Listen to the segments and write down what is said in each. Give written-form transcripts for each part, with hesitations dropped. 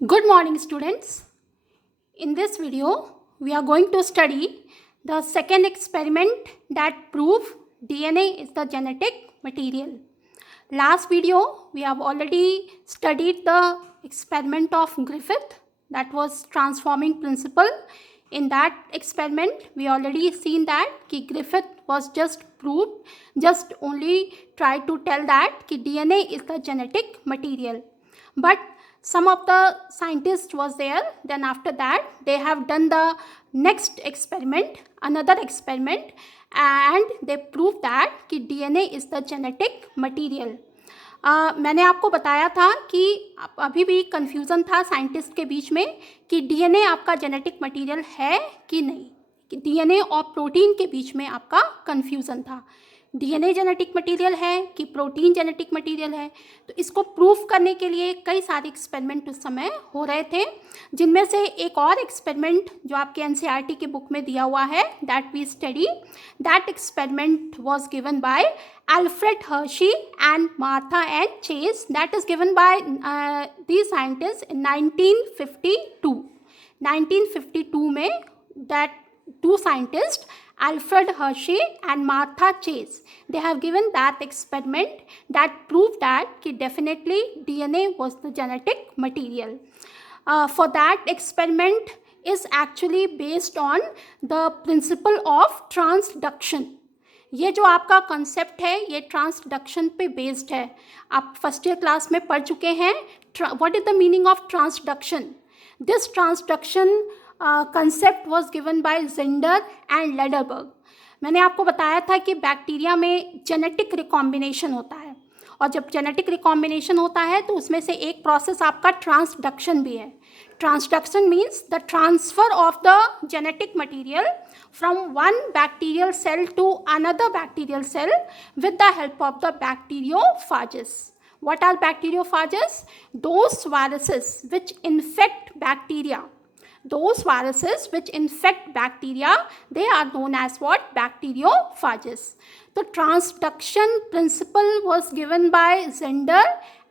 Good morning, students. In this video, we are going to study the second experiment that prove DNA is the genetic material. Last video, we have already studied the experiment of Griffith, that was transforming principle. In that experiment, we already seen that कि Griffith was just only try to tell that कि DNA is the genetic material. But some of the scientists was there, then after that they have done the next experiment, another experiment, and they proved that कि DNA is the genetic material. मैंने आपको बताया था कि अभी भी confusion था scientist के बीच में कि डीएनए आपका जेनेटिक मटेरियल है कि नहीं, कि डीएनए और प्रोटीन के बीच में आपका कन्फ्यूज़न था, डीएनए जेनेटिक मटेरियल है कि प्रोटीन जेनेटिक मटेरियल है. तो इसको प्रूफ करने के लिए कई सारे एक्सपेरिमेंट उस समय हो रहे थे, जिनमें से एक और एक्सपेरिमेंट जो आपके एनसीईआरटी के बुक में दिया हुआ है, that we study, that experiment was given by Alfred Hershey and Martha and Chase, that is given by these scientists in 1952. 1952 में that two scientists, Alfred Hershey and Martha Chase, they have given that experiment that proved that कि definitely DNA was the genetic material. For that experiment is actually based on the principle of transduction. ये जो आपका concept है ये transduction पे based है. आप first year class में पढ़ चुके हैं what is the meaning of transduction. This transduction concept was given bye gender and Lederberg. मैंने आपको बताया था कि बैक्टीरिया में जेनेटिक रिकॉम्बिनेशन होता है, और जब जेनेटिक रिकॉम्बिनेशन होता है तो उसमें से एक प्रोसेस आपका ट्रांसडक्शन भी है. Transduction means the transfer of the genetic material from one bacterial cell to another bacterial cell with the help of the bacteriophages. What are bacteriophages? Those viruses which infect bacteria. Those viruses which infect bacteria, they are known as what? Bacteriophages. The transduction principle was given by Zender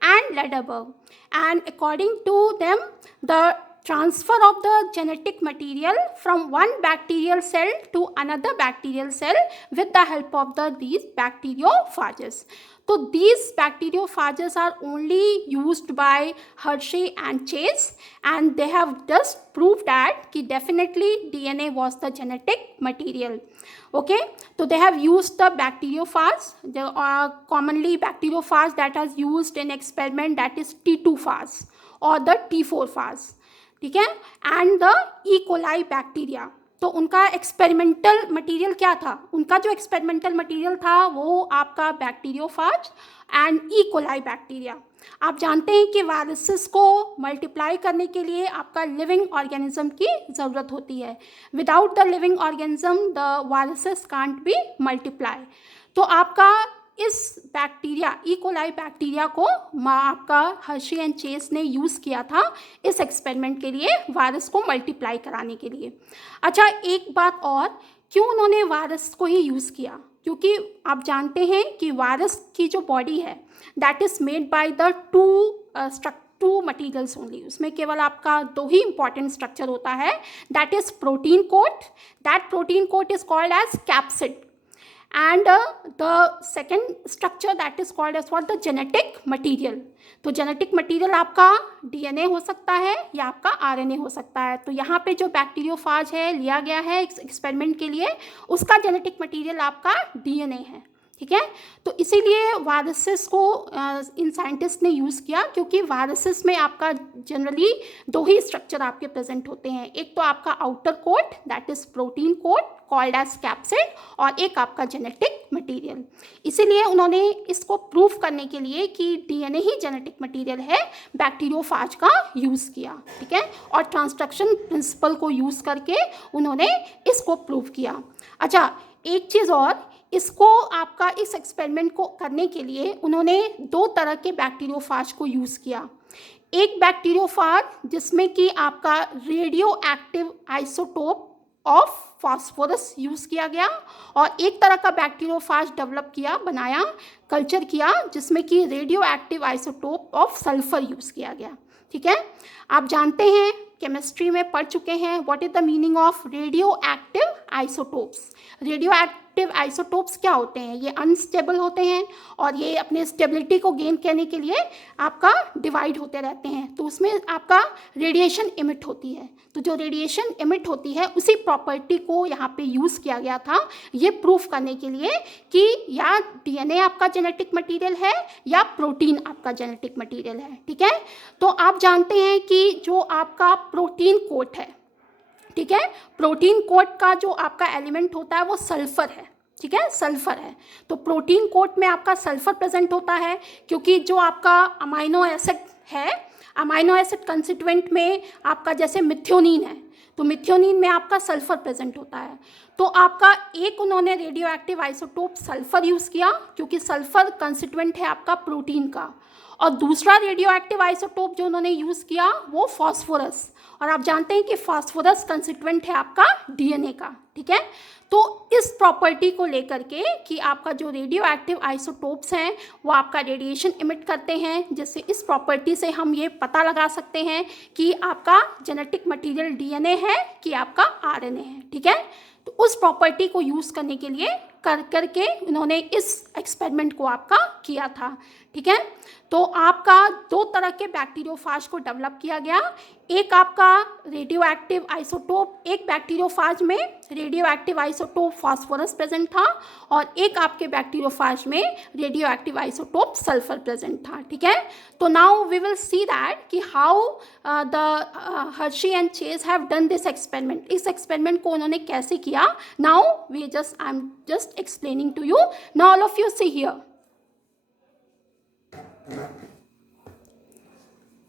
and Lederberg, and according to them, the transfer of the genetic material from one bacterial cell to another bacterial cell with the help of these bacteriophages. So these bacteriophages are only used by Hershey and Chase, and they have just proved that कि definitely DNA was the genetic material. Okay, so they have used the bacteriophage, the commonly bacteriophage that is used in experiment, that is T2 phage or the T4 phage, ठीक है, and the E. coli bacteria. तो उनका experimental material क्या था? उनका जो experimental material था वो आपका bacteriophage and E coli bacteria. आप जानते हैं कि वायरसेस को मल्टीप्लाई करने के लिए आपका लिविंग ऑर्गेनिज्म की ज़रूरत होती है. Without the living organism the viruses can't be multiply. तो आपका इस बैक्टीरिया ई कोलाई बैक्टीरिया को आपका हर्शी एंड चेस ने यूज़ किया था इस एक्सपेरिमेंट के लिए, वायरस को मल्टीप्लाई कराने के लिए. अच्छा, एक बात और, क्यों उन्होंने वायरस को ही यूज़ किया? क्योंकि आप जानते हैं कि वायरस की जो बॉडी है that is made by the two materials only. उसमें केवल आपका दो ही इंपॉर्टेंट स्ट्रक्चर होता है, that is protein coat. That protein coat is called as capsid, and the second structure that is called as what? The genetic material. तो genetic material आपका DNA हो सकता है या आपका आरएनए हो सकता है. तो यहाँ पे जो बैक्टीरियोफाज है लिया गया है एक्सपेरिमेंट के लिए, उसका जेनेटिक मटेरियल आपका डीएनए है, ठीक है. तो इसीलिए वायरसेस को इन साइंटिस्ट ने यूज़ किया, क्योंकि वायरसेस में आपका जनरली दो ही स्ट्रक्चर आपके प्रेजेंट होते हैं. एक तो आपका outer coat that is protein coat called as capsid, और एक आपका जेनेटिक मटेरियल. इसीलिए उन्होंने इसको प्रूफ करने के लिए कि डीएनए ही जेनेटिक मटेरियल है, बैक्टीरियोफाज का यूज़ किया, ठीक है, और ट्रांसडक्शन प्रिंसिपल को यूज़ करके उन्होंने इसको प्रूव किया. अच्छा, एक चीज़ और, इसको आपका इस एक्सपेरिमेंट को करने के लिए उन्होंने दो तरह के बैक्टीरियोफाज को यूज़ किया. एक बैक्टीरियोफाज जिसमें कि आपका radio active isotope of phosphorus use किया गया और एक तरह का बैक्टीरियोफाज डेवलप किया, बनाया, कल्चर किया, जिसमें कि radio active isotope of sulphur use किया गया। ठीक है, आप जानते हैं, केमिस्ट्री में पढ़ चुके हैं, what is the meaning of radio active isotopes. Radio active isotopes क्या होते हैं? ये अनस्टेबल होते हैं और ये अपने स्टेबिलिटी को गेन करने के लिए आपका डिवाइड होते रहते हैं, तो उसमें आपका रेडिएशन इमिट होती है। तो जो रेडिएशन इमिट होती है उसी प्रॉपर्टी को यहाँ पे यूज़ किया गया था, ये प्रूफ करने के लिए कि या डीएनए आपका जेनेटिक मटेरियल है या प्रोटीन आपका जेनेटिक मटेरियल है। ठीक है, तो आप जानते हैं कि जो आपका प्रोटीन कोट है, ठीक है, प्रोटीन कोट का जो आपका एलिमेंट होता है वो सल्फर है। ठीक है, सल्फर है, तो प्रोटीन कोट में आपका सल्फर प्रेजेंट होता है, क्योंकि जो आपका अमाइनो एसिड है, अमाइनो एसिड कंस्टिट्यूएंट में आपका जैसे मिथ्योनीन है, तो मिथ्योनीन में आपका सल्फर प्रेजेंट होता है। तो आपका एक उन्होंने radio active isotope sulphur use किया, क्योंकि सल्फर कंस्टिट्यूएंट है आपका प्रोटीन का, और दूसरा रेडियो एक्टिव आइसोटोप जो उन्होंने यूज़ किया वो फास्फोरस, और आप जानते हैं कि फास्फोरस कंस्टिट्यूएंट है आपका डीएनए का। ठीक है, तो इस प्रॉपर्टी को लेकर के कि आपका जो रेडियो एक्टिव आइसोटोप्स हैं वो आपका रेडिएशन इमिट करते हैं, जिससे इस प्रॉपर्टी से हम ये पता लगा सकते हैं कि आपका जेनेटिक मटेरियल डीएनए है कि आपका आरएनए है। ठीक है, तो उस प्रॉपर्टी को यूज़ करने के लिए करके उन्होंने इस एक्सपेरिमेंट को आपका किया था। ठीक है, तो आपका दो तरह के बैक्टीरियोफाज को डेवलप किया गया, एक आपका रेडियो एक्टिव आइसोटोप, एक बैक्टीरियोफाज में radio active isotope phosphorus present था और एक आपके बैक्टीरियोफाज में radio active isotope sulphur present था। ठीक है, तो now we will see that कि how the Hershey and Chase have done this experiment. इस एक्सपेरिमेंट को उन्होंने कैसे किया, now I am just explaining to you. Now all of you see here.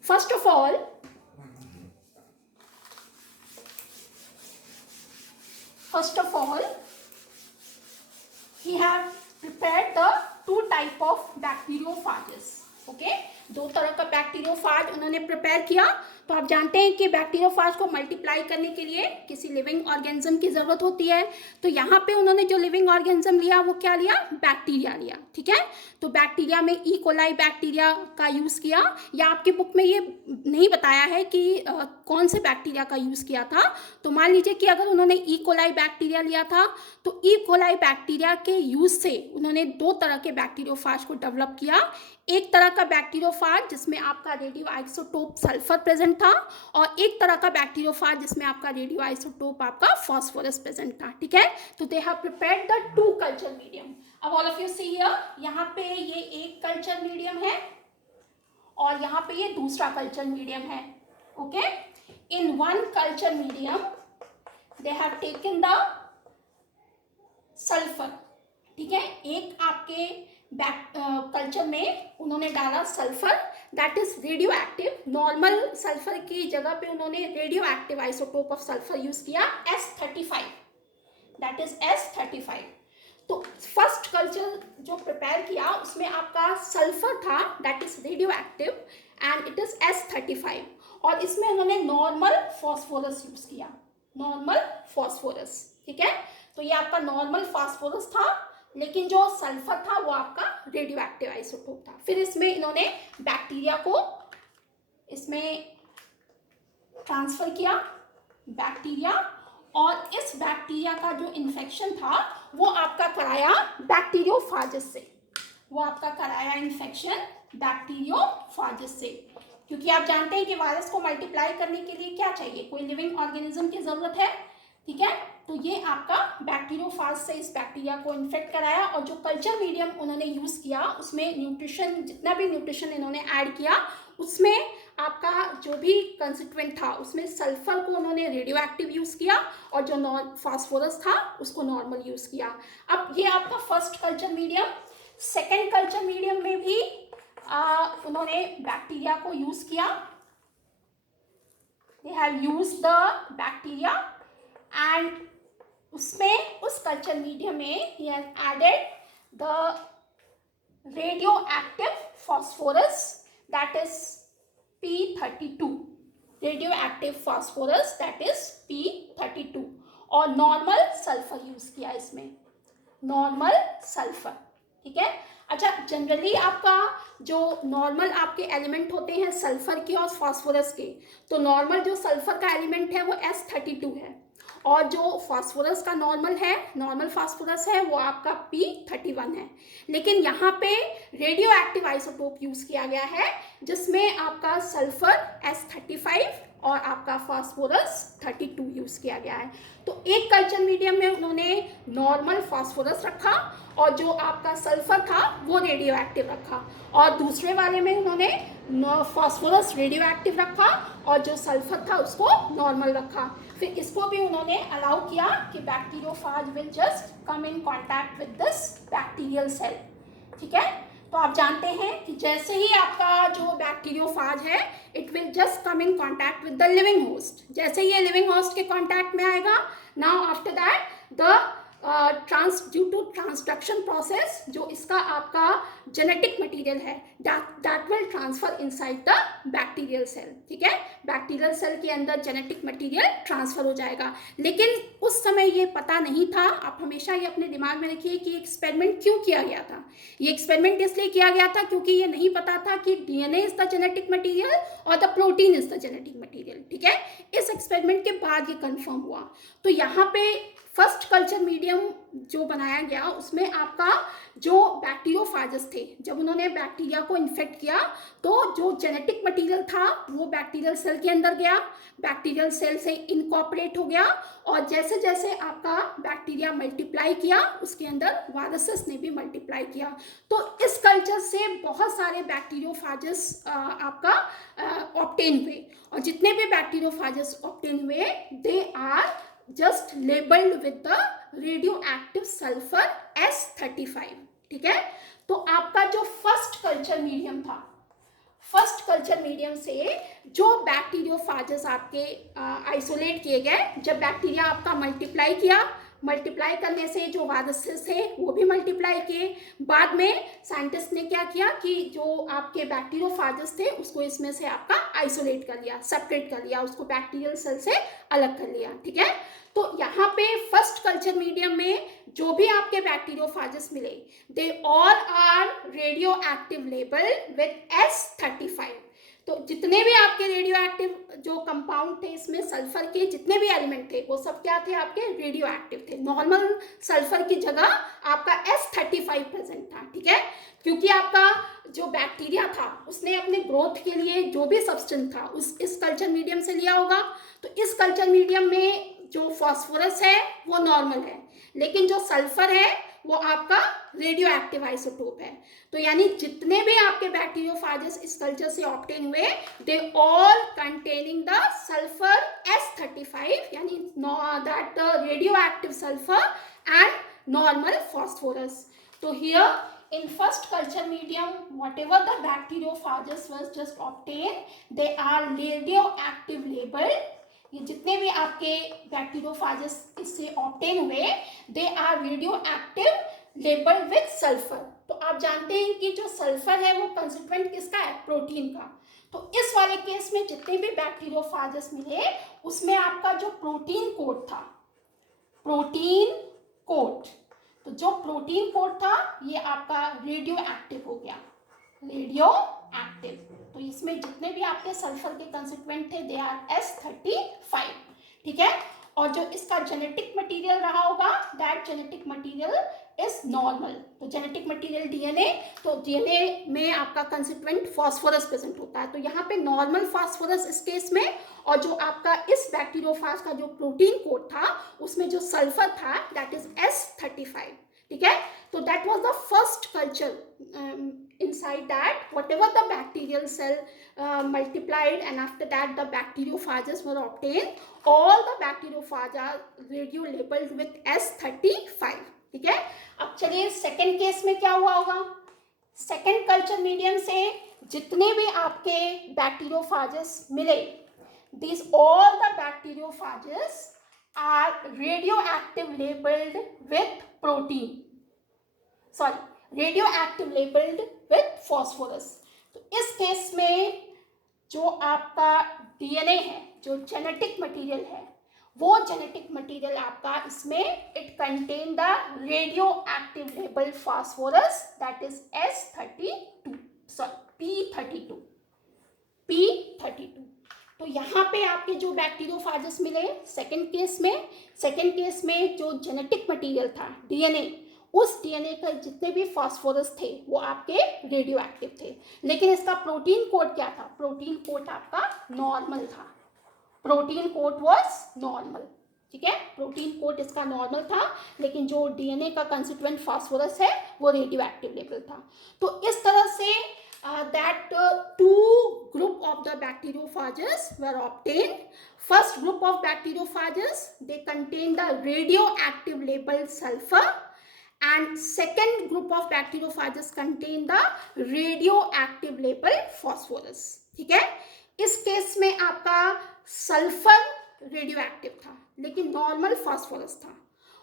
First of all, he have prepared the two type of bacteriophages. Okay, दो तरह का bacteriophage उन्होंने prepare किया। तो आप जानते हैं कि बैक्टीरियोफाज को मल्टीप्लाई करने के लिए किसी लिविंग ऑर्गेनिज्म की ज़रूरत होती है, तो यहाँ पे उन्होंने जो लिविंग ऑर्गेनिज्म लिया वो क्या लिया, बैक्टीरिया लिया। ठीक है, तो बैक्टीरिया में ई कोलाई बैक्टीरिया का यूज़ किया, या आपकी बुक में ये नहीं बताया है कि कौन से बैक्टीरिया का यूज़ किया था। तो मान लीजिए कि अगर उन्होंने ई कोलाई बैक्टीरिया लिया था, तो ई कोलाई बैक्टीरिया के यूज़ से उन्होंने दो तरह के बैक्टीरियोफाज को डेवलप किया। एक तरह का बैक्टीरियोफाज जिसमें आपका रेडियो आइसोटोप सल्फर प्रेजेंट था, और एक तरह का बैक्टीरियोफाज जिसमें आपका रेडियो आइसोटोप आपका फास्फोरस प्रेजेंट था। ठीक है, तो they have prepared the two culture medium. अब all of you see here, यहाँ पे ये एक कल्चर मीडियम है और यहाँ पे ये दूसरा कल्चर मीडियम है। Okay, in one culture medium they have taken the sulphur. ठीक है, एक आपके कल्चर में उन्होंने डाला sulphur, that is radio active. Normal sulphur की जगह पे उन्होंने radio active isotope of sulphur use किया S35, दैट इज S35। तो फर्स्ट कल्चर जो प्रिपेयर किया उसमें आपका सल्फर था, that is radio active and it is S35, और इसमें उन्होंने नॉर्मल फास्फोरस यूज किया, नॉर्मल फास्फोरस। ठीक है, तो ये आपका नॉर्मल फास्फोरस था, लेकिन जो सल्फर था वो आपका रेडियो एक्टिव आइसोटोप था। फिर इसमें इन्होंने बैक्टीरिया को इसमें ट्रांसफर किया, बैक्टीरिया, और इस बैक्टीरिया का जो इन्फेक्शन था वो आपका कराया बैक्टीरियोफाजस से, वो आपका कराया इन्फेक्शन बैक्टीरियोफाजस से, क्योंकि आप जानते हैं कि वायरस को मल्टीप्लाई करने के लिए क्या चाहिए, कोई लिविंग ऑर्गेनिज्म की जरूरत है। ठीक है, तो ये आपका बैक्टीरियोफाज से इस बैक्टीरिया को इन्फेक्ट कराया, और जो कल्चर मीडियम उन्होंने यूज़ किया उसमें न्यूट्रिशन, जितना भी न्यूट्रिशन इन्होंने ऐड किया उसमें आपका जो भी कंस्टिट्यूएंट था उसमें सल्फर को उन्होंने रेडियो एक्टिव यूज़ किया और जो फास्फोरस था उसको नॉर्मल यूज़ किया। अब ये आपका first culture medium. Second culture medium में भी उन्होंने बैक्टीरिया को यूज़ किया, they have used the bacteria, and उसमें उस कल्चर मीडियम में he has added the radioactive phosphorus, that is P32, radioactive phosphorus, that is P32, और नॉर्मल सल्फर यूज़ किया इसमें, नॉर्मल सल्फर, ठीक है। अच्छा, जनरली आपका जो नॉर्मल आपके एलिमेंट होते हैं सल्फर के और फास्फोरस के, तो नॉर्मल जो सल्फर का एलिमेंट है वो S32 है, और जो फास्फोरस का नॉर्मल फास्फोरस है वो आपका P31 है। लेकिन यहाँ पे रेडियो एक्टिव आइसोटोप यूज़ किया गया है जिसमें आपका सल्फर S35 और आपका फास्फोरस 32 यूज़ किया गया है। तो एक कल्चर मीडियम में उन्होंने नॉर्मल फास्फोरस रखा और जो आपका सल्फर था वो रेडियो एक्टिव रखा, और दूसरे वाले में उन्होंने फास्फोरस रेडियो एक्टिव रखा और जो सल्फर था उसको नॉर्मल रखा। फिर इसको भी उन्होंने अलाउ किया कि bacteriophage will just come in contact with this bacterial cell, ठीक है। तो आप जानते हैं कि जैसे ही आपका जो बैक्टीरियोफाज है it will just come in contact with the living host, जैसे ही ये लिविंग होस्ट के कॉन्टैक्ट में आएगा, now after that the due to transduction process, जो इसका आपका जेनेटिक मटेरियल है that will transfer inside the bacterial cell, ठीक है। बैक्टीरियल सेल के अंदर जेनेटिक मटेरियल ट्रांसफर हो जाएगा। लेकिन उस समय ये पता नहीं था, आप हमेशा ये अपने दिमाग में रखिए कि एक्सपेरिमेंट क्यों किया गया था। ये एक्सपेरिमेंट इसलिए किया गया था क्योंकि ये नहीं पता था कि DNA is the genetic material और the protein is the genetic material, ठीक है। इस एक्सपेरिमेंट के बाद ये कंफर्म हुआ। तो यहाँ पे फर्स्ट कल्चर मीडियम जो बनाया गया उसमें आपका जो बैक्टीरियोफाजस थे, जब उन्होंने बैक्टीरिया को इन्फेक्ट किया तो जो जेनेटिक मटेरियल था वो बैक्टीरियल सेल के अंदर गया, बैक्टीरियल सेल से इनकॉर्पोरेट हो गया, और जैसे जैसे आपका बैक्टीरिया मल्टीप्लाई किया उसके अंदर वायरसेस ने भी मल्टीप्लाई किया। तो इस कल्चर से बहुत सारे बैक्टीरियोफाजस आपका ऑब्टेन हुए, और जितने भी बैक्टीरियोफाजस ऑब्टेन हुए they are just labeled with the radioactive sulfur S35, ठीक है। तो आपका जो फर्स्ट कल्चर मीडियम था, फर्स्ट कल्चर मीडियम से जो बैक्टीरियोफाजस आपके आइसोलेट किए गए, जब बैक्टीरिया आपका मल्टीप्लाई किया, मल्टीप्लाई करने से जो वायरसेस थे वो भी मल्टीप्लाई किए, बाद में साइंटिस्ट ने क्या किया कि जो आपके बैक्टीरियोफाजस थे उसको इसमें से आपका आइसोलेट कर लिया, सेपरेट कर लिया, उसको बैक्टीरियल सेल से अलग कर लिया, ठीक है। तो यहाँ पे फर्स्ट कल्चर मीडियम में जो भी आपके बैक्टीरियोफाजस मिले they all are radioactive labelled with S35। तो जितने भी आपके रेडियो एक्टिव जो कंपाउंड थे इसमें सल्फर के जितने भी एलिमेंट थे वो सब क्या थे, आपके रेडियो एक्टिव थे। नॉर्मल सल्फर की जगह आपका S35 प्रेजेंट था, ठीक है। क्योंकि आपका जो बैक्टीरिया था उसने अपने ग्रोथ के लिए जो भी सब्सटेंस था उस इस कल्चर मीडियम से लिया होगा। तो इस कल्चर मीडियम में जो फास्फोरस है वो नॉर्मल है, लेकिन जो सल्फर है वो आपका रेडियो एक्टिव आइसोटोप है। तो यानी जितने भी आपके बैक्टीरियोफाजस इस कल्चर से ऑब्टेन हुए they all containing the sulphur S35, यानी that the radio active sulphur and normal phosphorus. तो here in first culture medium whatever the bacteriophages was just obtained they are radioactive labeled। ये जितने भी आपके बैक्टीरियोफाजस इससे obtain हुए they are radioactive labelled with sulphur. तो आप जानते हैं कि जो सल्फर है वो कंस्टिट्यूएंट किसका है, प्रोटीन का। तो इस वाले केस में जितने भी बैक्टीरियोफाजस मिले उसमें आपका जो प्रोटीन कोड था, प्रोटीन कोड, तो जो प्रोटीन कोड था ये आपका रेडियो एक्टिव हो गया, रेडियो एक्टिव। तो इसमें जितने भी आपके सल्फर के कंस्टिट्यूएंट थे दे आर S35, ठीक है। और जो इसका जेनेटिक मटेरियल रहा होगा that genetic material is normal. तो जेनेटिक मटेरियल DNA, तो DNA में आपका कंस्टिट्यूएंट फास्फोरस प्रेजेंट होता है, तो यहाँ पे नॉर्मल फास्फोरस इस केस में, और जो आपका इस बैक्टीरियोफाज का जो प्रोटीन कोड था उसमें जो सल्फर था दैट इज S35, ठीक है। तो that was the first culture inside that whatever the bacterial cell multiplied and after that the bacteriophages were obtained, all the bacteriophages are radio labeled with S35, ठीक है। अब चलिए second case में क्या हुआ होगा। सेकेंड कल्चर मीडियम से जितने भी आपके बैक्टीरियोफाजस मिले these all the bacteriophages are radioactive labeled with protein, sorry radioactive labeled with phosphorus। तो इस केस में जो आपका DNA है, जो जेनेटिक मटेरियल है वो जेनेटिक मटेरियल आपका इसमें it contain the radio active label phosphorus that is P32. तो यहाँ पे आपके जो बैक्टीरियोफाजस मिले सेकेंड केस में जो जेनेटिक मटेरियल था डीएनए, उस डीएनए का जितने भी फास्फोरस थे वो आपके रेडियो एक्टिव थे, लेकिन इसका प्रोटीन कोड क्या था? प्रोटीन कोड आपका नॉर्मल था, प्रोटीन कोड वाज नॉर्मल, ठीक है, प्रोटीन कोड इसका नॉर्मल था, लेकिन जो डीएनए का कंस्टिट्यूएंट फास्फोरस है वो रेडियो एक्टिव लेवल था। तो इस तरह से that two group of the bacteriophages were obtained. First group of bacteriophages, they contain the radioactive labeled sulfur, and second group of bacteriophages contain the radioactive labeled phosphorus. ठीक है, इस case में आपका सल्फर रेडियो एक्टिव था लेकिन normal phosphorus था,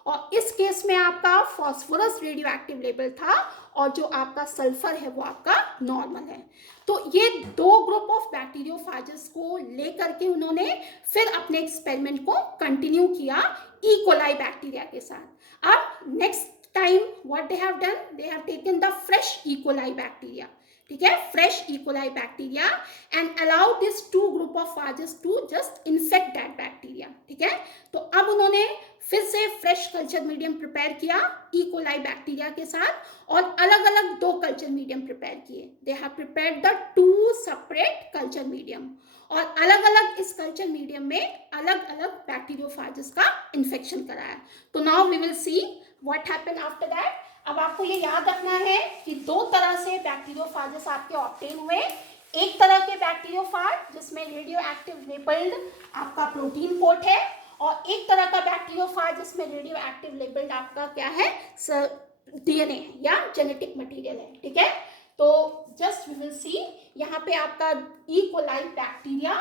और इस केस में आपका फास्फोरस रेडियो एक्टिव लेवल था और जो आपका सल्फर है वो आपका नॉर्मल है। तो ये दो ग्रुप ऑफ बैक्टीरियोफाजस को लेकर के उन्होंने फिर अपने एक्सपेरिमेंट को कंटिन्यू किया ई कोलाई बैक्टीरिया के साथ। अब next time what they have done, they have taken the fresh E coli bacteria, ठीक है, fresh E coli bacteria, and allow this to group of phages to just infect that bacteria, ठीक है। तो अब उन्होंने फिर से फ्रेश कल्चर मीडियम प्रिपेयर किया ई कोलाई बैक्टीरिया के साथ और अलग अलग दो कल्चर मीडियम प्रिपेयर किए। दे have prepared the to separate culture medium, और अलग अलग इस कल्चर मीडियम में अलग अलग बैक्टीरियोफाजस का इन्फेक्शन कराया। तो now we will see what happened after that. अब आपको ये याद रखना है कि दो तरह से बैक्टीरियोफाजस आपके ऑब्टेन हुए। एक तरह के बैक्टीरियोफाज जिसमें रेडियो एक्टिव लेबल्ड आपका प्रोटीन कोट है, और एक तरह का बैक्टीरियोफाज जिसमें रेडियो एक्टिव लेबल्ड आपका क्या है, डीएनए या जेनेटिक मटेरियल है, ठीक है। तो जस्ट वी विल सी, यहाँ पे आपका ई coli bacteria,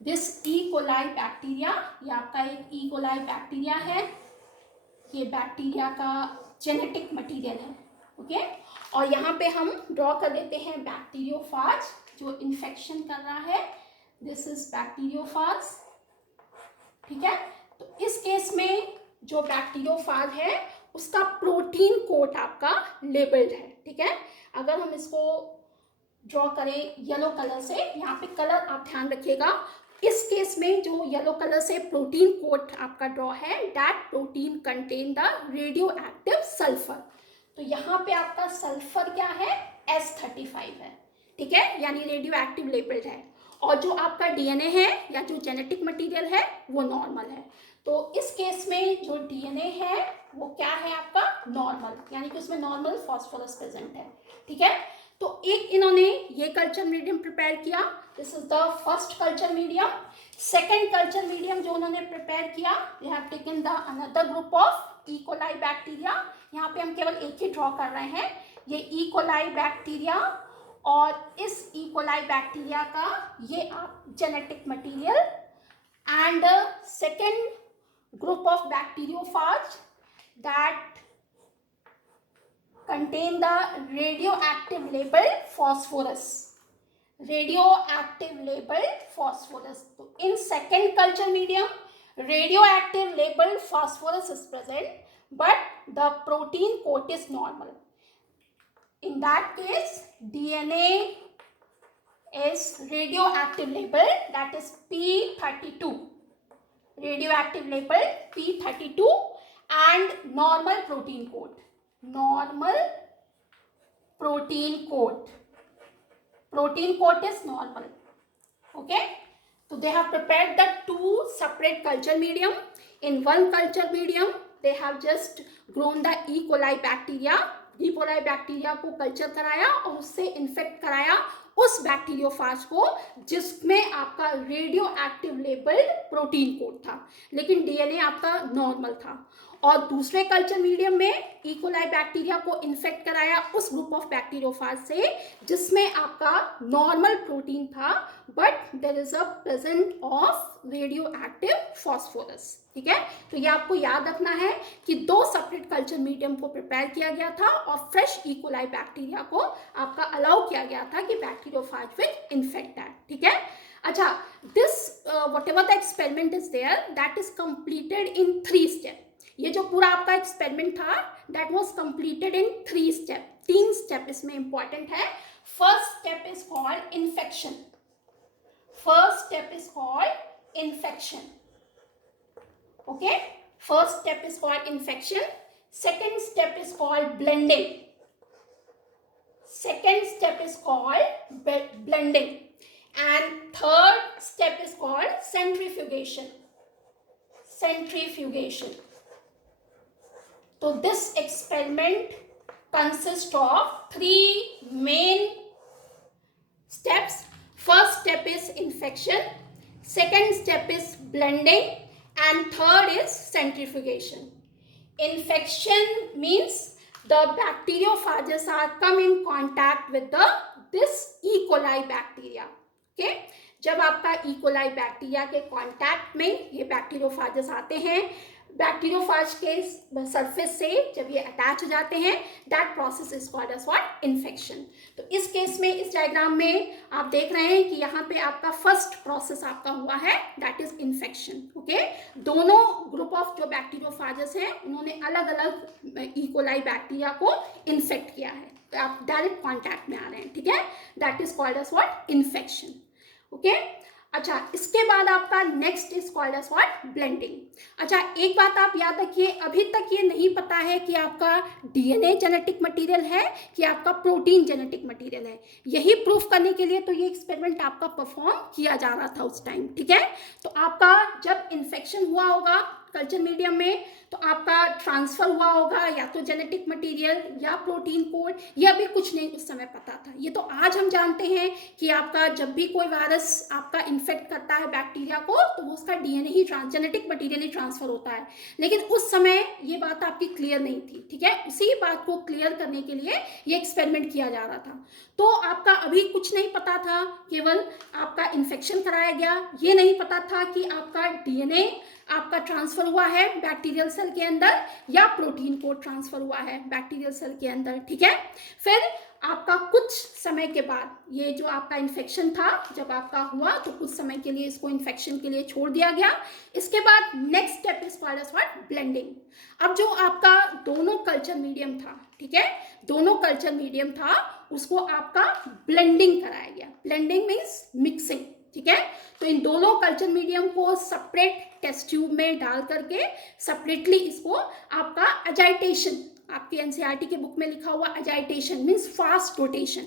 this E coli bacteria, ये आपका एक ई कोलाई बैक्टीरिया है, ये बैक्टीरिया का जेनेटिक मटेरियल है, ओके। और यहाँ पे हम ड्रॉ कर लेते हैं बैक्टीरियोफाज जो इन्फेक्शन कर रहा है, दिस इज बैक्टीरियोफाज, ठीक है। तो इस केस में जो बैक्टीरियोफाज है उसका प्रोटीन कोट आपका लेबल्ड है, ठीक है। अगर हम इसको ड्रॉ करें येलो कलर से, यहाँ पे कलर आप ध्यान रखिएगा, इस केस में जो येलो कलर से प्रोटीन कोट आपका ड्रॉ है, that protein contain the radio active sulphur. तो यहाँ पे आपका सल्फर क्या है, S35 है, ठीक है, यानी रेडियो एक्टिव लेबल्ड है, और जो आपका डीएनए है या जो जेनेटिक मटेरियल है वो नॉर्मल है। तो इस केस में जो डीएनए है वो क्या है आपका नॉर्मल, यानी कि उसमें नॉर्मल फास्फोरस प्रेजेंट है, ठीक है। तो एक इन्होंने ये कल्चर मीडियम प्रिपेयर किया, this is the first culture medium. Second culture medium जो उन्होंने प्रिपेयर किया, दे have taken the another group of E coli bacteria. यहाँ पे हम केवल एक ही ड्रॉ कर रहे हैं, ये ई कोलाई बैक्टीरिया, और इस ई कोलाई बैक्टीरिया का ये आप genetic material, and second group of bacteriophage that contain the radioactive labeled phosphorus, radioactive labeled phosphorus. So in second culture medium radioactive labeled phosphorus is present, but the protein coat is normal. In that case DNA is radioactive labeled, that is P32, radioactive labeled P32, and normal protein coat, normal protein coat is normal, okay. So they have prepared the two separate culture medium. In one culture medium they have just grown the E. coli bacteria, E. coli bacteria को culture कराया और उससे infect कराया उस bacteriophage को जिसमें आपका radio active labelled protein code था, लेकिन डीएनए आपका नॉर्मल था। और दूसरे कल्चर मीडियम में ई कोलाई बैक्टीरिया को इन्फेक्ट कराया उस ग्रुप ऑफ बैक्टीरियोफाज से जिसमें आपका नॉर्मल प्रोटीन था, but there is a present of radio active phosphorus. ठीक है, तो ये आपको याद रखना है कि 2 सेपरेट कल्चर मीडियम को प्रिपेयर किया गया था और फ्रेश इकोलाई बैक्टीरिया को आपका अलाउ किया गया था कि बैक्टीरियोफाज विल इन्फेक्ट दैट। ठीक है, अच्छा, this whatever the experiment is there that is completed in 3 step. ये जो पूरा आपका एक्सपेरिमेंट था that was completed in 3 step. 3 step इसमें इंपॉर्टेंट है। First step is called infection. First step is called infection. Okay, first step is called infection. Second step is called blending. Second step is called blending and third step is called centrifugation. Centrifugation. So this experiment consists of 3 main steps. First step is infection, second step is blending, and third is centrifugation. Infection means the bacteriophages are come in contact with this E. coli bacteria. Okay? जब आपका E coli bacteria के contact में ये बैक्टीरियोफाजेस आते हैं, bacteriophage के surface से जब ये अटैच हो जाते हैं, that process is called as what, infection. तो इस केस में, इस डायग्राम में आप देख रहे हैं कि यहाँ पे आपका फर्स्ट प्रोसेस आपका हुआ है, दैट इज इन्फेक्शन। ओके, दोनों ग्रुप ऑफ जो बैक्टीरियोफाजेस हैं उन्होंने अलग अलग इकोलाई बैक्टीरिया को इन्फेक्ट किया है, तो आप डायरेक्ट कॉन्टैक्ट में आ रहे हैं। ठीक है, that is called as what, infection. Okay, अच्छा, इसके बाद आपका next is called as what, blending. अच्छा, एक बात आप याद रखिए, अभी तक ये नहीं पता है कि आपका डीएनए जेनेटिक मटेरियल है कि आपका प्रोटीन जेनेटिक मटेरियल है। यही प्रूफ करने के लिए तो ये एक्सपेरिमेंट आपका परफॉर्म किया जा रहा था उस टाइम। ठीक है, तो आपका जब इन्फेक्शन हुआ होगा कल्चर मीडियम में, तो आपका ट्रांसफर हुआ होगा या तो जेनेटिक मटेरियल या प्रोटीन कोड, ये अभी कुछ नहीं उस समय पता था। ये तो आज हम जानते हैं कि आपका जब भी कोई वायरस आपका इन्फेक्ट करता है बैक्टीरिया को, तो वो उसका डीएनए ही जेनेटिक मटेरियल ही ट्रांसफर होता है, लेकिन उस समय ये बात आपकी क्लियर नहीं थी। ठीक है, उसी बात को क्लियर करने के लिए ये एक्सपेरिमेंट किया जा रहा था। तो आपका अभी कुछ नहीं पता था, केवल आपका इन्फेक्शन कराया गया, ये नहीं पता था कि आपका डीएनए आपका ट्रांसफर हुआ है बैक्टीरियल सेल के अंदर या प्रोटीन कोड ट्रांसफर हुआ है बैक्टीरियल सेल के अंदर। ठीक है, फिर आपका कुछ समय के बाद ये जो आपका इन्फेक्शन था जब आपका हुआ, तो कुछ समय के लिए इसको इन्फेक्शन के लिए छोड़ दिया गया। इसके बाद next step is called as what, blending. अब जो आपका दोनों कल्चर मीडियम था, ठीक है, दोनों कल्चर मीडियम था, उसको आपका ब्लेंडिंग कराया गया। Blending means mixing. ठीक है, तो इन दोनों कल्चर मीडियम को सेपरेट टेस्ट ट्यूब में डाल करके सेपरेटली इसको आपका अजाइटेशन, आपके एनसीईआरटी के बुक में लिखा हुआ अजाइटेशन मीन्स फास्ट रोटेशन,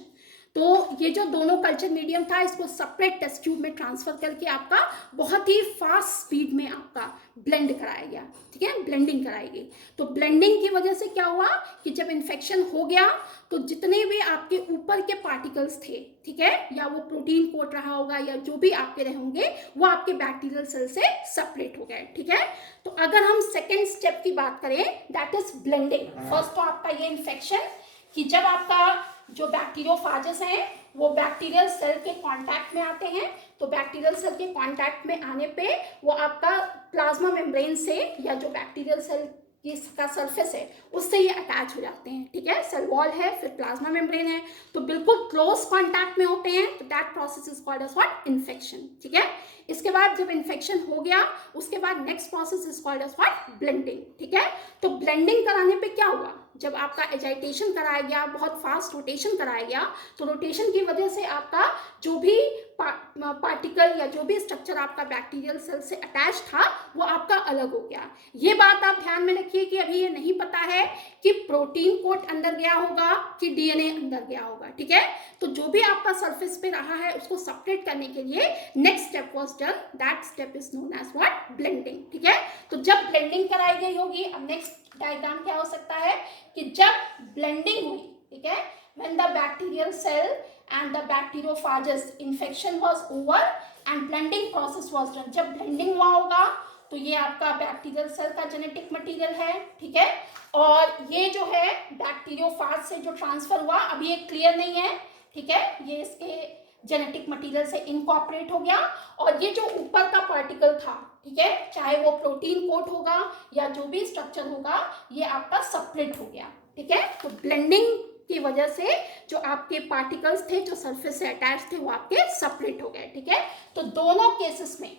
तो ये जो दोनों कल्चर मीडियम था इसको सेपरेट टेस्ट ट्यूब में ट्रांसफर करके आपका बहुत ही फास्ट स्पीड में आपका ब्लेंड कराया गया। ठीक है, ब्लेंडिंग कराई गई। तो ब्लेंडिंग की वजह से क्या हुआ कि जब इन्फेक्शन हो गया तो जितने भी आपके ऊपर के पार्टिकल्स थे, ठीक है, या वो प्रोटीन कोट रहा होगा या जो भी आपके रहे होंगे, वो आपके बैक्टीरियल सेल से सेपरेट हो गए। ठीक है, तो अगर हम सेकेंड स्टेप की बात करें, दैट इज ब्लेंडिंग। फर्स्ट तो आपका ये इन्फेक्शन कि जब आपका जो बैक्टीरियोफाजेस हैं वो बैक्टीरियल सेल के कांटेक्ट में आते हैं, तो बैक्टीरियल सेल के कांटेक्ट में आने पे वो आपका प्लाज्मा मेम्ब्रेन से या जो बैक्टीरियल सेल का सरफेस है उससे ये अटैच हो जाते हैं। ठीक है, सेल वॉल है, फिर प्लाज्मा मेम्ब्रेन है, तो बिल्कुल क्लोज कांटेक्ट में होते हैं, तो that process is called as what, infection. ठीक है, इसके बाद जब इन्फेक्शन हो गया उसके बाद next process is called as what, blending. ठीक है, तो ब्लेंडिंग कराने पे क्या हुआ, जब आपका एजाइटेशन कराया गया, बहुत फास्ट रोटेशन कराया गया, तो रोटेशन की वजह से आपका जो भी पार्टिकल या जो भी स्ट्रक्चर आपका बैक्टीरियल सेल से अटैच था वो आपका अलग हो गया। ये बात आप ध्यान में रखिए कि अभी ये नहीं पता है कि प्रोटीन कोट अंदर गया होगा कि डीएनए अंदर गया होगा। ठीक है, तो जो भी आपका सरफेस पे रहा है उसको सेपरेट करने के लिए next step was done, that step is known as what, blending. ठीक है, तो जब ब्लेंडिंग कराई गई होगी, अब नेक्स्ट डायग्राम क्या हो सकता है कि जब ब्लेंडिंग हुई, ठीक है, when the bacterial cell and the bacteriophages infection was over and blending process was done, जब ब्लेंडिंग हुआ होगा तो ये आपका बैक्टीरियल सेल का जेनेटिक मटेरियल है। ठीक है, और ये जो है बैक्टीरियोफाज से जो ट्रांसफर हुआ अभी ये क्लियर नहीं है। ठीक है, ये इसके जेनेटिक मटेरियल से इनकॉर्पोरेट हो गया, और ये जो ऊपर का पार्टिकल था, ठीक है, चाहे वो प्रोटीन कोट होगा या जो भी स्ट्रक्चर होगा, ये आपका सेपरेट हो गया, ठीक है। तो ब्लेंडिंग की वजह से जो आपके पार्टिकल्स थे जो सरफेस से अटैच थे वो आपके सेपरेट हो गए, ठीक है। तो दोनों केसेस में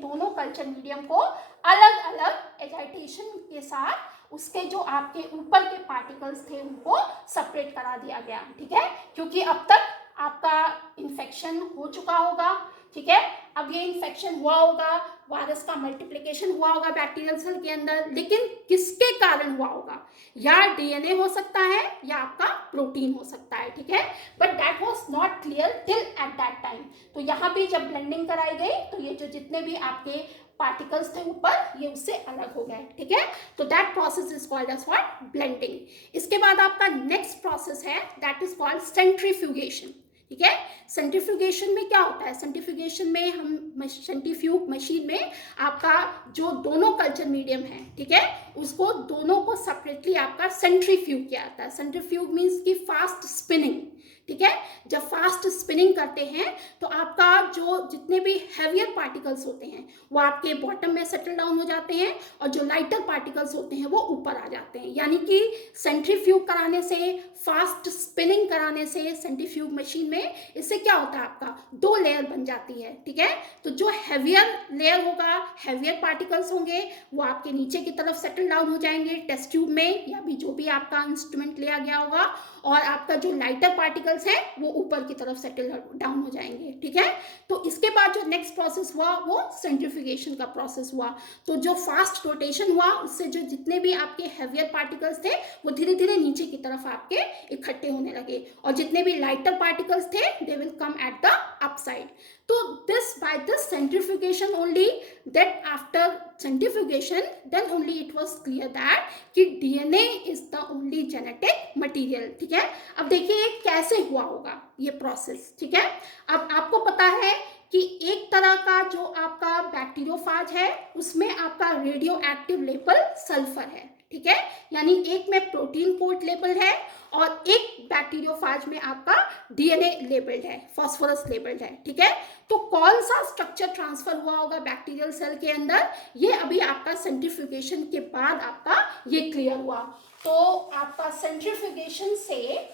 दोनों कल्चर मीडियम को अलग अलग एक्साइटेशन के साथ उसके जो आपके ऊपर के पार्टिकल्स थे उनको सेपरेट करा दिया गया, ठीक है, क्योंकि अब तक आपका इन्फेक्शन हो चुका होगा, ठीक है। अब ये इन्फेक्शन हुआ होगा, वायरस का मल्टीप्लिकेशन हुआ होगा बैक्टीरियल सेल के अंदर, लेकिन किसके कारण हुआ होगा, या डीएनए हो सकता है या आपका प्रोटीन हो सकता है, ठीक है, but that was not clear till at that time. तो यहाँ भी जब ब्लेंडिंग कराई गई तो ये जो जितने भी आपके पार्टिकल्स थे ऊपर ये उससे अलग हो गए, ठीक है। तो that process is called as what, blending. इसके बाद आपका नेक्स्ट प्रोसेस है दैट इज कॉल्ड सेंट्रीफ्यूगेशन, ठीक है। सेंट्रीफ्यूगेशन में क्या होता है, सेंट्रीफ्यूगेशन में हम सेंट्रीफ्यूग मशीन में आपका जो दोनों कल्चर मीडियम है, ठीक है, उसको दोनों को सेपरेटली आपका सेंट्रीफ्यूग किया जाता है। सेंट्रीफ्यूग मीन्स की फास्ट स्पिनिंग, ठीक है। जब फास्ट स्पिनिंग करते हैं तो आपका जो जितने भी हैवियर पार्टिकल्स होते हैं वो आपके बॉटम में सेटल डाउन हो जाते हैं, और जो लाइटर पार्टिकल्स होते हैं वो ऊपर आ जाते हैं। यानी कि सेंट्रीफ्यूग कराने से, फास्ट स्पिनिंग कराने से सेंट्रीफ्यूग मशीन में इससे क्या होता है, आपका दो लेयर बन जाती है, ठीक है। तो जो हैवियर लेयर होगा, हैवियर पार्टिकल्स होंगे, वो आपके नीचे की तरफ सेटल डाउन हो जाएंगे टेस्ट ट्यूब में या भी जो भी आपका इंस्ट्रूमेंट लिया गया होगा, और आपका जो लाइटर पार्टिकल्स है वो ऊपर की तरफ सेटल डाउन हो जाएंगे, ठीक है। तो इसके बाद जो नेक्स्ट प्रोसेस हुआ वो सेंट्रीफ्यूगेशन का प्रोसेस हुआ। तो जो फास्ट रोटेशन हुआ उससे जो जितने भी आपके हैवियर पार्टिकल्स थे वो धीरे धीरे नीचे की तरफ आपके इकट्ठे होने लगे, और जितने भी लाइटर पार्टिकल्स थे they will come at the upside. तो this by this centrifugation only, that after centrifugation then only it was clear that कि DNA is the only genetic material, ठीक है। अब देखिए कैसे हुआ होगा ये प्रोसेस, ठीक है। अब आपको पता है कि एक तरह का जो आपका बैक्टीरियोफाज है उसमें आपका रेडियो एक्टिव लेबल सल्फर है, ठीक है, यानी एक में प्रोटीन कोट लेबल है और एक बैक्टीरियोफाज में आपका डीएनए लेबल्ड है, फास्फोरस लेबल्ड है, ठीक है। तो कौन सा स्ट्रक्चर ट्रांसफर हुआ होगा बैक्टीरियल सेल के अंदर, ये अभी आपका सेंट्रीफ्यूगेशन के बाद आपका ये क्लियर हुआ। तो आपका सेंट्रीफ्यूगेशन से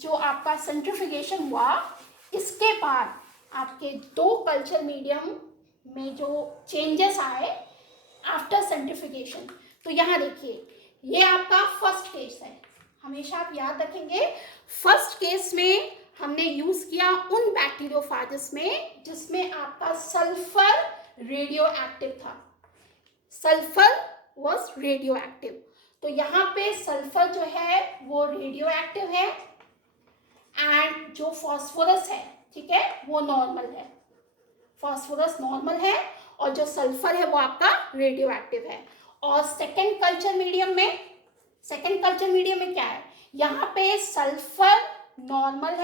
जो आपका सेंट्रीफ्यूगेशन हुआ इसके बाद आपके दो कल्चर मीडियम में जो चेंजेस आए आफ्टर सेंट्रीफ्यूगेशन। तो यहाँ देखिए ये आपका फर्स्ट केस है, हमेशा आप याद रखेंगे फर्स्ट केस में हमने यूज किया उन बैक्टीरियोफाजेस में जिसमें आपका सल्फर रेडियो एक्टिव था, सल्फर वॉज रेडियो एक्टिव। तो यहाँ पे सल्फर जो है वो रेडियो एक्टिव है एंड जो फॉस्फोरस है, ठीक है, वो नॉर्मल है, फॉस्फोरस नॉर्मल है और जो सल्फर है वो आपका रेडियो एक्टिव है। और सेकेंड कल्चर मीडियम में क्या है, यहाँ पे सल्फर नॉर्मल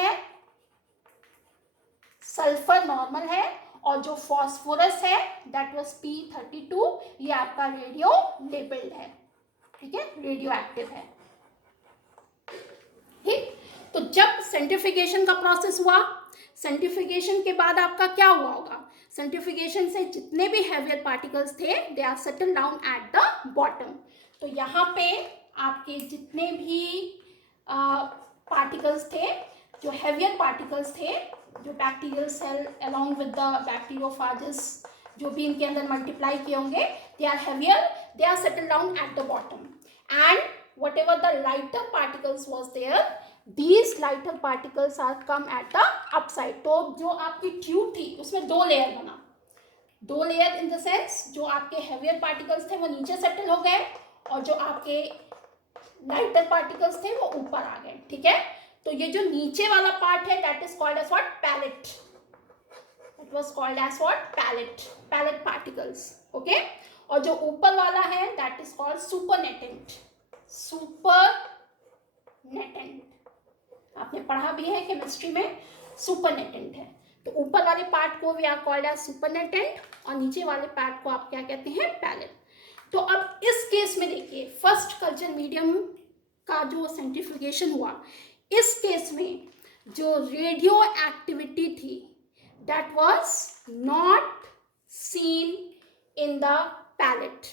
है और जो फॉस्फोरस है दैट वाज P32, ये आपका रेडियो लेबल्ड है, ठीक है, रेडियो एक्टिव है, ठीक। तो जब सेंट्रीफ्यूगेशन का प्रोसेस हुआ, सेंट्रीफ्यूगेशन के बाद आपका क्या हुआ होगा, सेंट्रीफ्यूगेशन से जितने भी हैवियर पार्टिकल्स थे they are settle down at the bottom. तो यहाँ पे आपके जितने भी पार्टिकल्स थे, जो हैवियर पार्टिकल्स थे, जो bacterial cell along with the bacteriophages जो भी इनके अंदर मल्टीप्लाई किए होंगे, they are heavier, they are settle down at the bottom and whatever the lighter particles was there, these lighter particles are come at the upside। तो जो आपकी tube थी उसमें दो लेयर बना, दो लेयर इन द सेंस जो आपके हैवियर पार्टिकल्स थे वो नीचे सेटल हो गए और जो आपके लाइटर पार्टिकल्स थे वो ऊपर आ गए, ठीक है। तो ये जो नीचे वाला पार्ट है that is called as what, pellet, that was called as what, pellet particles, okay. और जो ऊपर वाला है दैट इज कॉल्ड सुपरनेटेंट, आपने पढ़ा भी है केमिस्ट्री में, सुपरनेटेंट है। तो ऊपर वाले पार्ट को we are called as supernatant और नीचे वाले पार्ट को आप क्या कहते हैं, पैलेट। तो अब इस केस में देखिए फर्स्ट कल्चर मीडियम का जो सेंट्रीफ्यूगेशन हुआ, इस केस में जो रेडियो एक्टिविटी थी that was not seen in the pellet,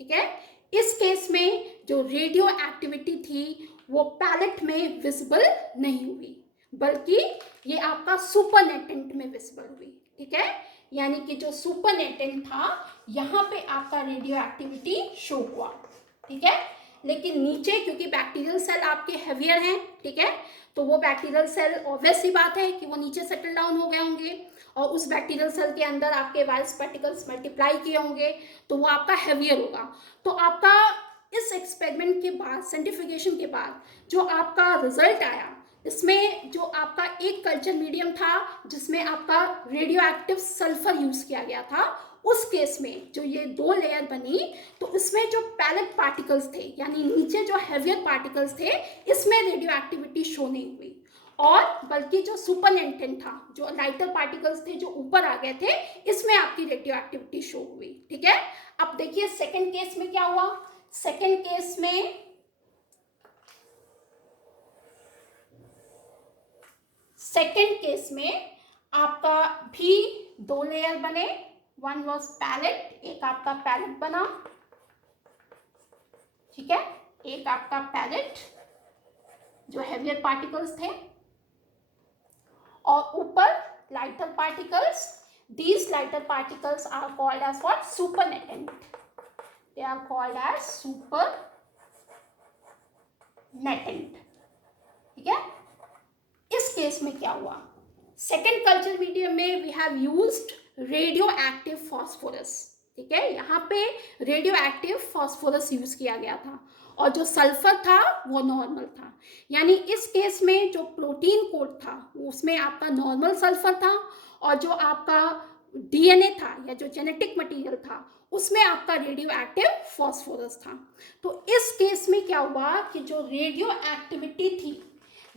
ठीक है। इस केस में जो रेडियो एक्टिविटी थी वो पैलेट में विजिबल नहीं हुई, बल्कि ये आपका सुपरनेटेंट में विजिबल हुई, ठीक है। यानी कि जो सुपरनेटेंट था यहाँ पे आपका रेडियो एक्टिविटी शो हुआ, ठीक है। लेकिन नीचे क्योंकि बैक्टीरियल सेल आपके हेवियर हैं, ठीक है, तो वो बैक्टीरियल सेल ऑब्वियस सी बात है कि वो नीचे सेटल डाउन हो गए होंगे और उस बैक्टीरियल सेल के अंदर आपके वायरस पार्टिकल्स मल्टीप्लाई किए होंगे, तो वो आपका हेवियर होगा। तो आपका इस एक्सपेरिमेंट के बाद, सेंट्रीफ्यूगेशन के बाद जो आपका रिजल्ट आया, इसमें जो आपका एक कल्चर मीडियम था जिसमें आपका रेडियो एक्टिव सल्फर यूज किया गया था, उस केस में जो ये 2 लेयर बनी, तो इसमें जो पैलेट पार्टिकल्स थे यानी नीचे जो हेवियर पार्टिकल्स थे, इसमें रेडियो एक्टिविटी शो नहीं हुई, और बल्कि जो सुपरनेटेंट था, जो लाइटर पार्टिकल्स थे जो ऊपर आ गए थे, इसमें आपकी रेडियो एक्टिविटी शो हुई, ठीक है। अब देखिए सेकेंड केस में क्या हुआ। सेकेंड केस में आपका भी 2 लेयर बने, वन वॉज पैलेट, एक आपका पैलेट बना, ठीक है, एक आपका पैलेट जो हेवियर पार्टिकल्स थे, और ऊपर lighter particles. These lighter particles are called as what? Supernatant. They are called as supernatant, ठीक है। इस केस में क्या हुआ? सेकेंड कल्चर मीडियम में we have used radioactive phosphorus, ठीक है। यहाँ पे रेडियो एक्टिव फॉस्फोरस यूज किया गया था, और जो सल्फर था वो नॉर्मल था। यानी इस केस में जो प्रोटीन कोड था उसमें आपका नॉर्मल सल्फर था, और जो आपका डीएनए था या जो जेनेटिक मटेरियल था उसमें आपका रेडियो एक्टिव फॉस्फोरस था। तो इस केस में क्या हुआ कि जो रेडियो एक्टिविटी थी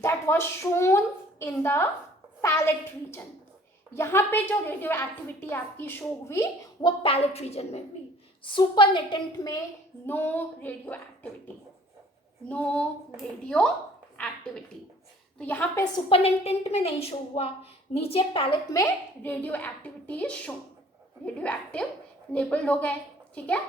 that was shown in the palate region, यहाँ पे जो रेडियो एक्टिविटी आपकी शो हुई वो पैलेट रीजन में हुई। सुपरनेटेंट में no radio activity, no radio activity. तो यहाँ पे सुपरनेटेंट में नहीं शो हुआ, नीचे पैलेट में radio activity show, radio active labelled हो गए, ठीक है।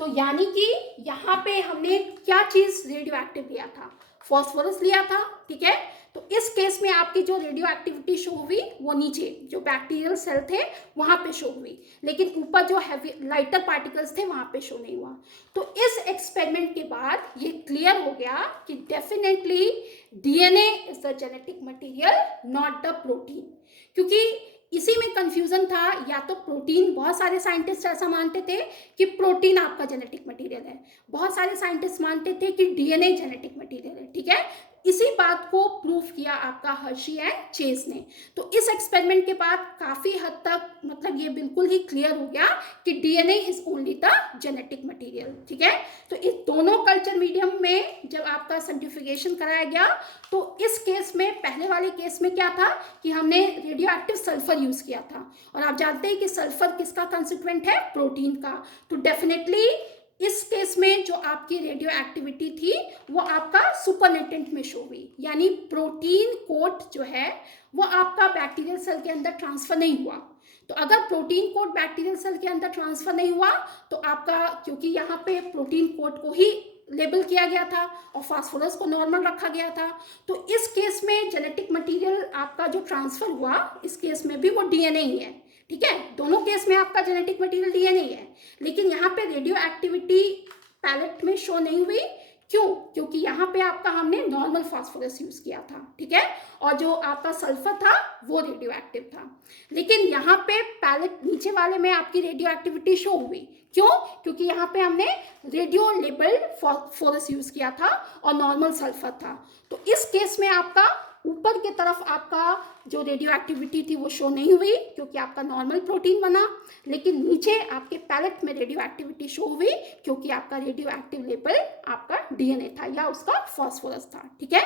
तो यानी कि यहाँ पे हमने क्या चीज रेडियो एक्टिव लिया था? फॉस्फोरस लिया था, ठीक है। तो इस केस में आपकी जो रेडियो एक्टिविटी शो हुई वो नीचे जो बैक्टीरियल सेल थे वहां पे शो हुई, लेकिन ऊपर जो हैवी लाइटर पार्टिकल्स थे वहां पे शो नहीं हुआ। तो इस एक्सपेरिमेंट के बाद ये क्लियर हो गया कि definitely DNA is the genetic material, not the protein. क्योंकि इसी में कंफ्यूजन था, या तो प्रोटीन, बहुत सारे साइंटिस्ट ऐसा मानते थे कि प्रोटीन आपका जेनेटिक मटेरियल है, बहुत सारे साइंटिस्ट मानते थे कि डीएनए जेनेटिक मटेरियल है, ठीक है। इसी बात को प्रूव किया आपका हर्शी एंड चेज ने। तो इस एक्सपेरिमेंट के बाद काफी हद तक मतलब ये बिल्कुल ही क्लियर हो गया कि DNA is only the genetic material, ठीक है। तो इस दोनों कल्चर मीडियम में जब आपका सेंट्रीफ्यूगेशन कराया गया, तो इस केस में, पहले वाले केस में क्या था कि हमने रेडियो एक्टिव सल्फर यूज किया था, और आप जानते हैं कि सल्फर किसका कंस्टिट्यूएंट है? प्रोटीन का। तो डेफिनेटली इस केस में जो आपकी रेडियो एक्टिविटी थी वो आपका सुपरनेटेंट में शो हुई, यानी प्रोटीन कोड जो है वो आपका बैक्टीरियल सेल के अंदर ट्रांसफर नहीं हुआ। तो अगर प्रोटीन कोड बैक्टीरियल सेल के अंदर ट्रांसफर नहीं हुआ तो आपका, क्योंकि यहाँ पे प्रोटीन कोड को ही लेबल किया गया था और फास्फोरस को नॉर्मल रखा गया था, तो इस केस में जेनेटिक मटेरियल आपका जो ट्रांसफर हुआ, इस केस में भी वो डीएनए ही है, ठीक है। दोनों केस में आपका जेनेटिक मटेरियल डीएनए है, लेकिन यहाँ पे रेडियो एक्टिविटी पैलेट में शो नहीं हुई। क्यों? क्योंकि यहाँ पे आपका हमने नॉर्मल फास्फोरस यूज किया था, ठीक है, और जो आपका सल्फर था वो रेडियो एक्टिव था। लेकिन यहाँ पे पैलेट नीचे वाले में आपकी रेडियो एक्टिविटी शो हुई। क्यों? क्योंकि यहाँ पे हमने रेडियो लेबल्ड फास्फोरस यूज किया था और नॉर्मल सल्फर था। तो इस केस में आपका ऊपर की तरफ आपका जो रेडियो एक्टिविटी थी वो शो नहीं हुई क्योंकि आपका नॉर्मल प्रोटीन बना, लेकिन नीचे आपके पैलेट में रेडियो एक्टिविटी शो हुई क्योंकि आपका रेडियो एक्टिव लेबल आपका डीएनए था या उसका फास्फोरस था, ठीक है।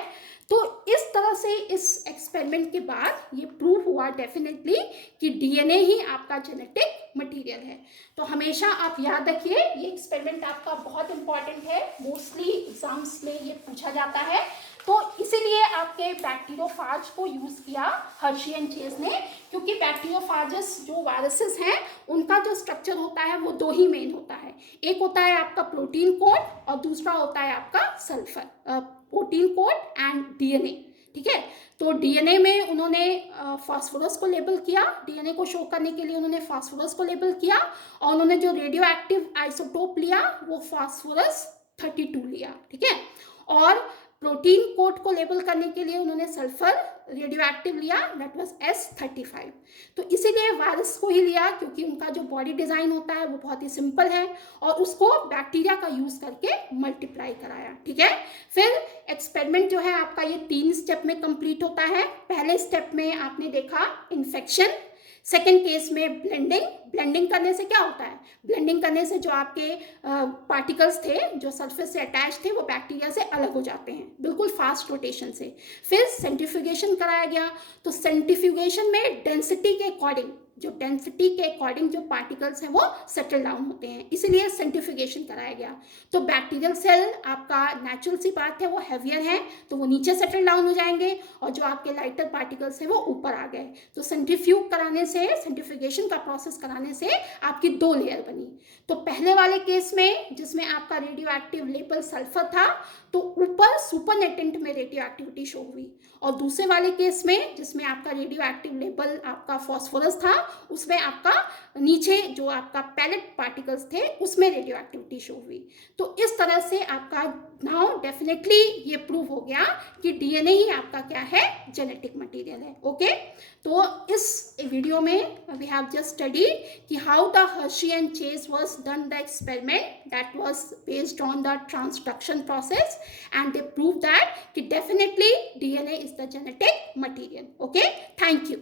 तो इस तरह से इस एक्सपेरिमेंट के बाद ये प्रूव हुआ डेफिनेटली कि डीएनए ही आपका जेनेटिक मटेरियल है। तो हमेशा आप याद रखिए, ये एक्सपेरिमेंट आपका बहुत इंपॉर्टेंट है, मोस्टली एग्जाम्स में ये पूछा जाता है। तो इसीलिए आपके बैक्टीरियोफाज को यूज़ किया हर्शी एंड चेज ने, क्योंकि बैक्टीरियोफाजेस जो वायरसेस हैं उनका जो स्ट्रक्चर होता है वो दो ही मेन होता है, एक होता है आपका प्रोटीन कोड और दूसरा होता है आपका sulphur, protein code and DNA, ठीक है। तो डीएनए में उन्होंने फास्फोरस को लेबल किया, डीएनए को शो करने के लिए उन्होंने फास्फोरस को लेबल किया, और उन्होंने जो रेडियो एक्टिव आइसोटोप लिया वो फास्फोरस 32 लिया, ठीक है। और प्रोटीन कोड को लेबल करने के लिए उन्होंने सल्फर रेडियो एक्टिव लिया, दैट वाज S35। तो इसीलिए वायरस को ही लिया क्योंकि उनका जो बॉडी डिज़ाइन होता है वो बहुत ही सिंपल है, और उसको बैक्टीरिया का यूज़ करके मल्टीप्लाई कराया, ठीक है। फिर एक्सपेरिमेंट जो है आपका ये 3 स्टेप में कंप्लीट होता है। पहले स्टेप में आपने देखा इन्फेक्शन, सेकेंड केस में ब्लेंडिंग करने से क्या होता है, ब्लेंडिंग करने से जो आपके पार्टिकल्स थे जो सरफेस से अटैच थे वो बैक्टीरिया से अलग हो जाते हैं बिल्कुल फास्ट रोटेशन से। फिर सेंट्रीफ्यूगेशन कराया गया, तो सेंट्रीफ्यूगेशन में डेंसिटी के अकॉर्डिंग जो पार्टिकल्स हैं वो सेटल डाउन होते हैं, इसीलिए सेंट्रीफ्यूगेशन कराया गया। तो बैक्टीरियल सेल आपका नेचुरल सी बात है वो हैवियर है, तो वो नीचे सेटल डाउन हो जाएंगे, और जो आपके लाइटर पार्टिकल्स हैं वो ऊपर आ गए। तो सेंट्रीफ्यूगेशन का प्रोसेस कराने से आपकी 2 लेयर बनी। तो पहले वाले केस में जिसमें आपका रेडियो एक्टिव लेबल सल्फर था, तो ऊपर सुपरनेटेंट में रेडियो एक्टिविटी शो हुई, और दूसरे वाले केस में जिसमें आपका रेडियो एक्टिव लेबल आपका फॉस्फोरस था, उसमें आपका नीचे जो आपका पैलेट पार्टिकल्स थे उसमें रेडियो एक्टिविटी शो हुई। तो इस तरह से आपका नाउ डेफिनेटली ये प्रूव हो गया कि डीएनए ही आपका क्या है, जेनेटिक मटेरियल है, ओके। तो इस वीडियो में वी हैव जस्ट स्टडीड कि how the Hershey and Chase was done the experiment that was based on the transduction process, and they prove that कि definitely DNA is the genetic material, okay. Thank you.